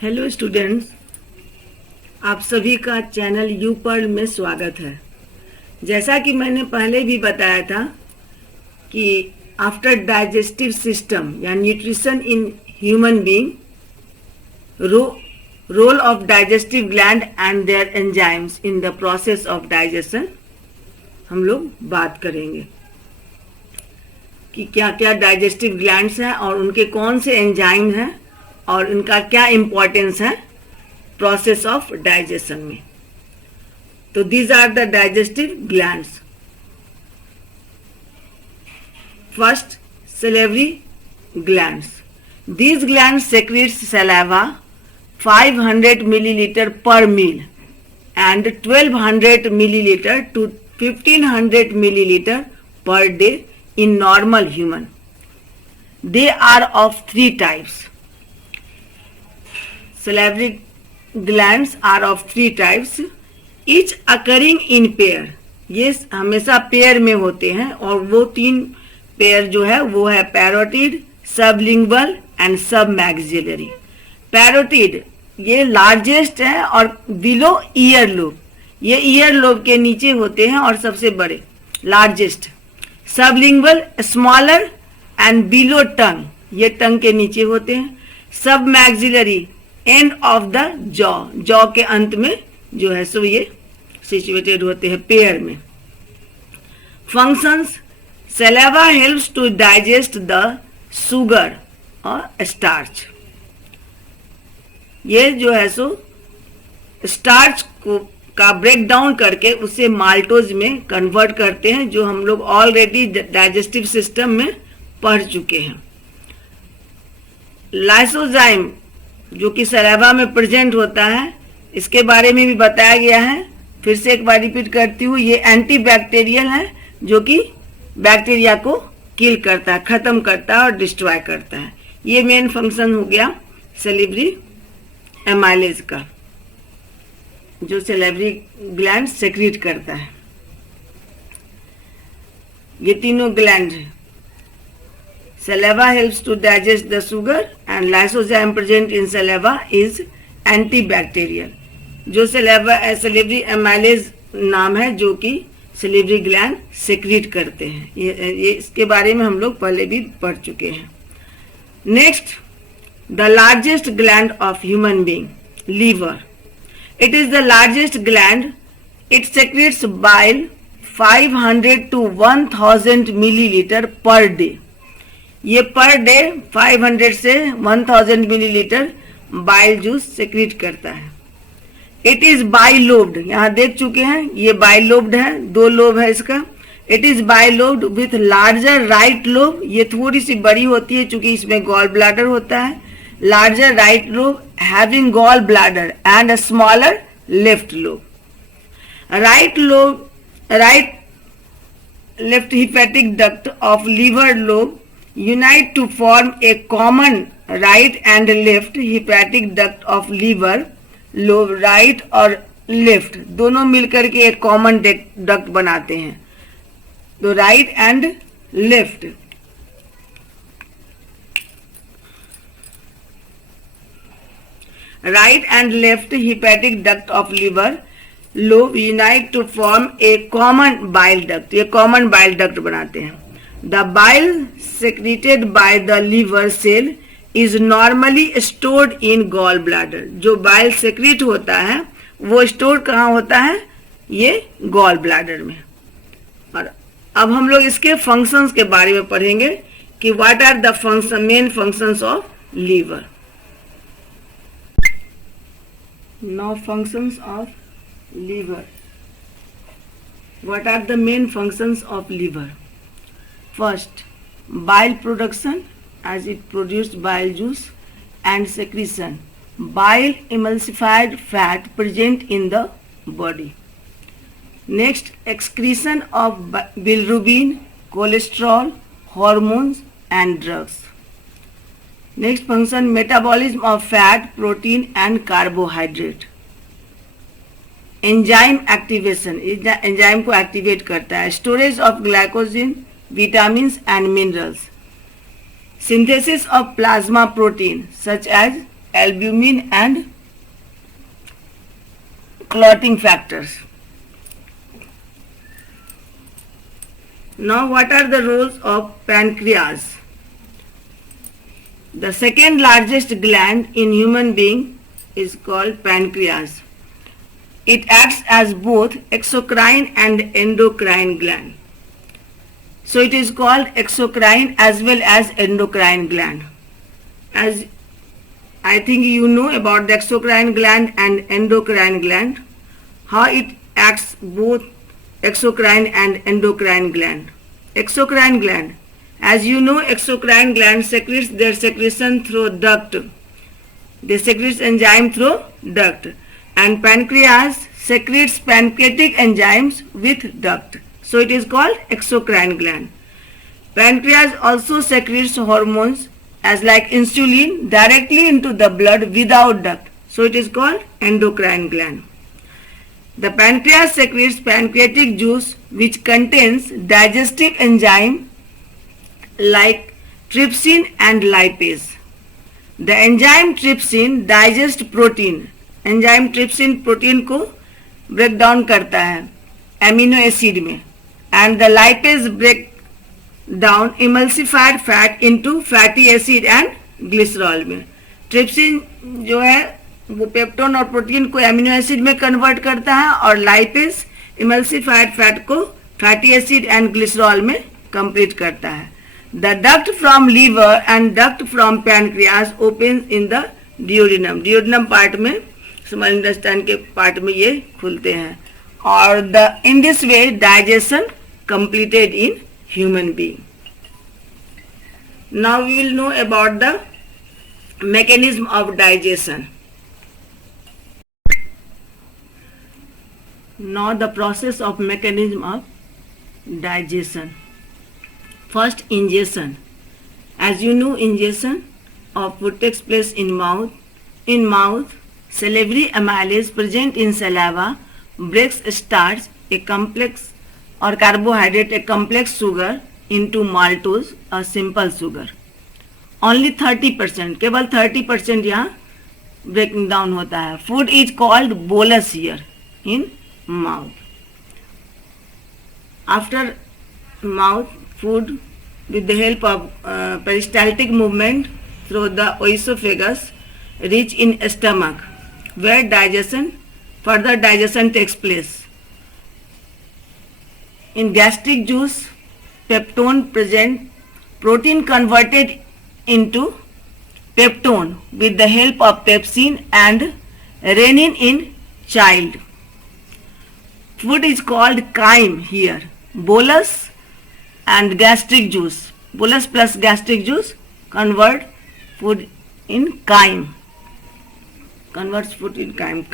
Hello students, आप सभी का चैनल यू पर्ल में स्वागत है। जैसा कि मैंने पहले भी बताया था कि आफ्टर डाइजेस्टिव सिस्टम या nutrition in human being, role of digestive gland and their enzymes in the process of digestion हम लोग बात करेंगे कि क्या क्या डाइजेस्टिव ग्लैंड्स हैं और उनके कौन से एंजाइम हैं और इनका क्या इम्पोर्टेंस है प्रोसेस ऑफ डाइजेशन में। तो these are the digestive glands. First, salivary glands. These glands secretes saliva 500 milliliter per meal and 1200 milliliter to 1500 milliliter per day in normal human. They are of three types. Salivary glands are of three types, each occurring in pair. ये हमेशा pair में होते हैं और वो तीन pair जो है वो है parotid, sublingual and submaxillary. Parotid ये लार्जेस्ट है और बिलो ईयर लोब, ये ईयर लोब के नीचे होते हैं और सबसे बड़े largest. Sublingual smaller and below tongue, ये टंग के नीचे होते हैं। Submaxillary end of the jaw के अंत में जो है सो ये सिचुएटेड होते हैं पेयर में। Functions, saliva helps to digest the sugar और स्टार्च। ये जो है सो स्टार्च को का ब्रेक डाउन करके उसे माल्टोज में कन्वर्ट करते हैं, जो हम लोग ऑलरेडी डाइजेस्टिव सिस्टम में पढ़ चुके हैं। लाइसोजाइम जो कि सलाइवा में प्रेजेंट होता है, इसके बारे में भी बताया गया है। फिर से एक बार रिपीट करती हूँ, ये एंटी बैक्टीरियल है जो कि बैक्टीरिया को किल करता है, खत्म करता है और डिस्ट्रॉय करता है। ये मेन फंक्शन हो गया सैलिवरी एमाइलेज का, जो सैलिवरी ग्लैंड सेक्रीट करता है। ये तीनों ग्लैंड है। Saliva helps to digest the sugar and lysozyme present in saliva is antibacterial. जो salivary amylase नाम है जो कि salivary gland secrete करते हैं। ये इसके बारे में हम लोग पहले भी पढ़ चुके हैं। Next, the largest gland of human being, liver. It is the largest gland. It secretes bile 500 to 1000 milliliter per day. ये पर डे 500 से 1000 मिलीलीटर बाइल जूस सेक्रीट करता है। इट इज बाइलोब्ड, यहाँ देख चुके हैं, ये बाइलोब्ड है, दो लोब है इसका। It is bilobed with larger right lobe, ये थोड़ी सी बड़ी होती है चूंकि इसमें गॉल ब्लैडर होता है। Larger right lobe having gall bladder and a smaller left lobe. Right left hepatic duct of liver lobe unite to form a common right and left hepatic duct of liver lobe। right और left दोनों मिलकर के एक common duct बनाते हैं, तो right and left. Right and left hepatic duct of liver lobe unite to form a common bile duct, ये common bile duct बनाते हैं। The bile secreted by the liver cell is normally stored in gallbladder। जो bile secret होता है वो store कहाँ होता है? ये गॉल ब्लैडर में। और अब हम लोग इसके फंक्शंस के बारे में पढ़ेंगे कि what are the function main functions of liver. Now functions of liver. What are the main functions of liver? First, bile production as it produced bile juice and secretion, bile emulsified fat present in the body. Next, excretion of bilirubin, cholesterol, hormones and drugs. Next function, metabolism of fat, protein and carbohydrate. Enzyme activation, enzyme को activate करता है। Storage of glycogen, vitamins and minerals. Synthesis of plasma protein such as albumin and clotting factors. Now, what are the roles of pancreas? The second largest gland in human being is called pancreas. It acts as both exocrine and endocrine gland. So it is called exocrine as well as endocrine gland. As I think you know about the exocrine gland and endocrine gland, how it acts both exocrine and endocrine gland. Exocrine gland, as you know, exocrine gland secretes their secretion through duct. They secrete enzyme through duct, and pancreas secretes pancreatic enzymes with duct. So it is called exocrine gland. Pancreas also secretes hormones as like insulin directly into the blood without duct. So it is called endocrine gland. The pancreas secretes pancreatic juice which contains digestive enzyme like trypsin and lipase. The enzyme trypsin digests protein. Enzyme trypsin protein को break down करता है amino acid में, and the lipase break down emulsified fat into fatty acid and glycerol में. Trypsin जो है वो peptone और protein को एमिनो एसिड में कन्वर्ट करता है और लाइपेज इमल्सिफाइड फैट को फैटी एसिड एंड ग्लिसरॉल में कंप्लीट करता है. The duct from liver and duct from pancreas open in the duodenum. Duodenum part में, स्मॉल इंटेस्टाइन के पार्ट में ये खुलते हैं. और the in this way digestion completed in human being. Now we will know about the mechanism of digestion. Now the process of mechanism of digestion. First, ingestion. As you know, ingestion of food takes place in mouth. In mouth, salivary amylase present in saliva breaks starch, a complex or carbohydrate, a complex sugar into maltose, a simple sugar. Only 30%, केवल 30% यहाँ breaking down होता है. Food is called bolus here in mouth. After mouth, food with the help of peristaltic movement through the oesophagus reach in stomach, where further digestion takes place. In gastric juice, peptone present, protein converted into peptone with the help of pepsin and renin in child. Food is called chyme here. Bolus and gastric juice, bolus plus gastric juice convert food in chyme, converts food in chyme.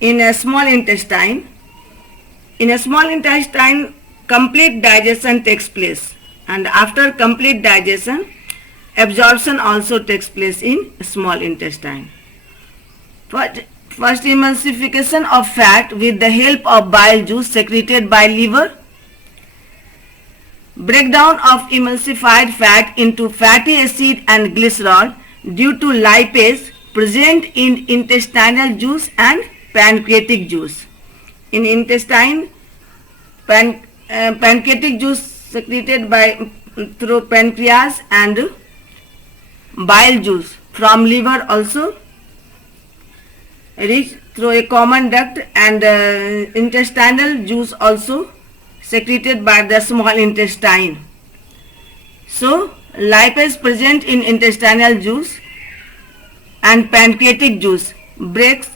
In a small intestine, complete digestion takes place, and after complete digestion absorption also takes place in small intestine. First emulsification of fat with the help of bile juice secreted by liver. Breakdown of emulsified fat into fatty acid and glycerol due to lipase present in intestinal juice and pancreatic juice. In intestine, pancreatic juice secreted through pancreas and bile juice from liver also reach through a common duct, and intestinal juice also secreted by the small intestine. So lipase present in intestinal juice and pancreatic juice breaks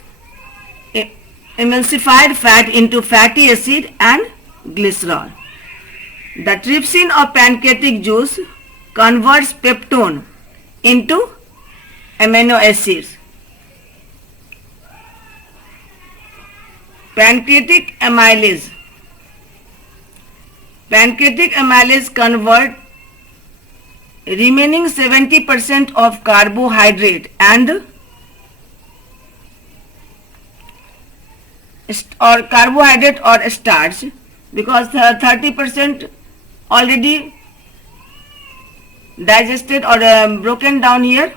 emulsified fat into fatty acid and glycerol. The trypsin of pancreatic juice converts peptone into amino acids. Pancreatic amylase convert remaining 70% of carbohydrate and or starch, because 30% already digested or broken down here.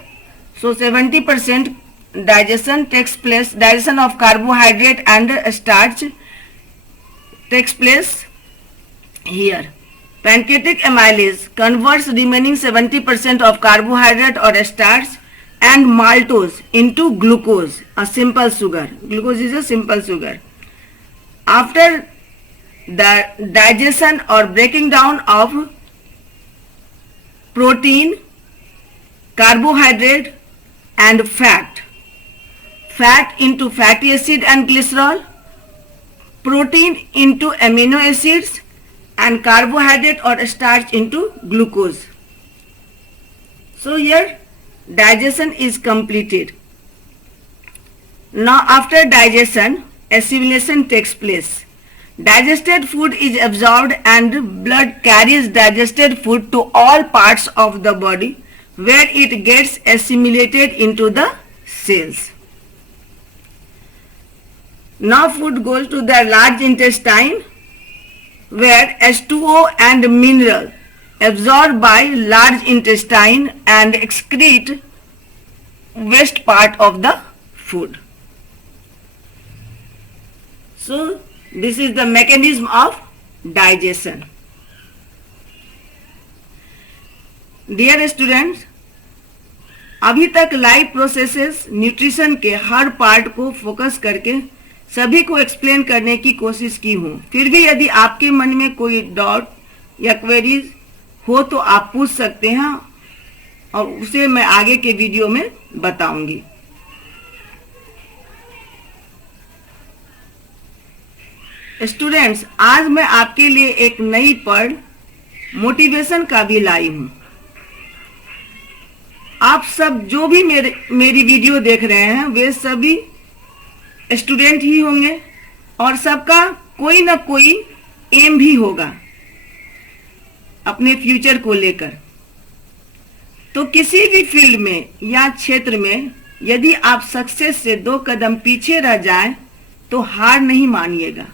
So 70% digestion takes place, digestion of carbohydrate and starch takes place here. Pancreatic amylase converts remaining 70% of carbohydrate or starch and maltose into glucose, a simple sugar. Glucose is a simple sugar. After the digestion or breaking down of protein, carbohydrate and fat into fatty acid and glycerol, protein into amino acids and carbohydrate or starch into glucose. So here digestion is completed. Now after digestion, assimilation takes place. Digested food is absorbed and blood carries digested food to all parts of the body where it gets assimilated into the cells. Now food goes to the large intestine where H2O and mineral absorbed by large intestine and excrete waste part of the food. So this is the mechanism of digestion. Dear students, अभी तक live processes nutrition के हर part को focus करके सभी को explain करने की कोशिश की हूँ। फिर भी यदि आपके मन में कोई डाउट या क्वेरीज हो तो आप पूछ सकते हैं और उसे मैं आगे के वीडियो में बताऊंगी। स्टूडेंट्स, आज मैं आपके लिए एक नई पढ़ मोटिवेशन का भी लाई हूं। आप सब जो भी मेरी वीडियो देख रहे हैं वे सभी स्टूडेंट ही होंगे और सबका कोई ना कोई एम भी होगा अपने फ्यूचर को लेकर। तो किसी भी फील्ड में या क्षेत्र में यदि आप सक्सेस से 2 कदम पीछे रह जाएं तो हार नहीं मानिएगा।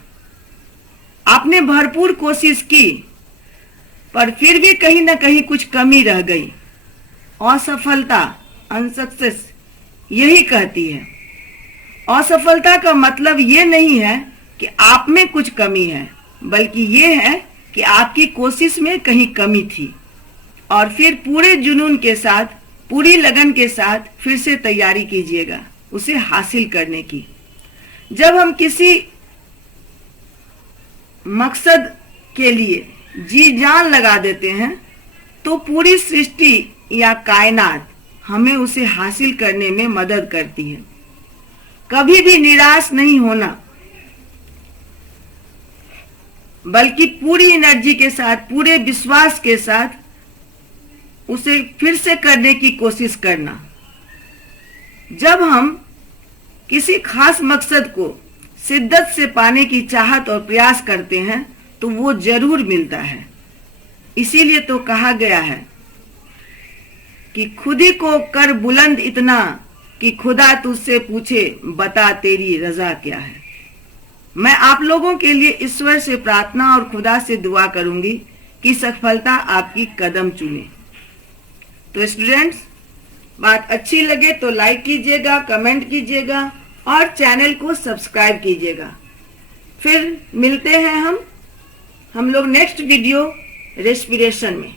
आपने भरपूर कोशिश की पर फिर भी कहीं ना कहीं कुछ कमी रह गई। असफलता, अनसक्सेस यही कहती है। असफलता का मतलब ये नहीं है कि आप में कुछ कमी है, बल्कि ये है कि आपकी कोशिश में कहीं कमी थी और फिर पूरे जुनून के साथ, पूरी लगन के साथ फिर से तैयारी कीजिएगा उसे हासिल करने की। जब हम किसी मकसद के लिए जी जान लगा देते हैं तो पूरी सृष्टि या कायनात हमें उसे हासिल करने में मदद करती है। कभी भी निराश नहीं होना, बल्कि पूरी एनर्जी के साथ, पूरे विश्वास के साथ उसे फिर से करने की कोशिश करना। जब हम किसी खास मकसद को शिद्दत से पाने की चाहत और प्रयास करते हैं तो वो जरूर मिलता है। इसीलिए तो कहा गया है कि खुद ही को कर बुलंद इतना कि खुदा तुझसे पूछे बता तेरी रजा क्या है। मैं आप लोगों के लिए ईश्वर से प्रार्थना और खुदा से दुआ करूंगी कि सफलता आपकी कदम चुने। तो स्टूडेंट्स, बात अच्छी लगे तो लाइक कीजिएगा, कमेंट कीजिएगा और चैनल को सब्सक्राइब कीजिएगा। फिर मिलते हैं हम लोग नेक्स्ट वीडियो रेस्पिरेशन में।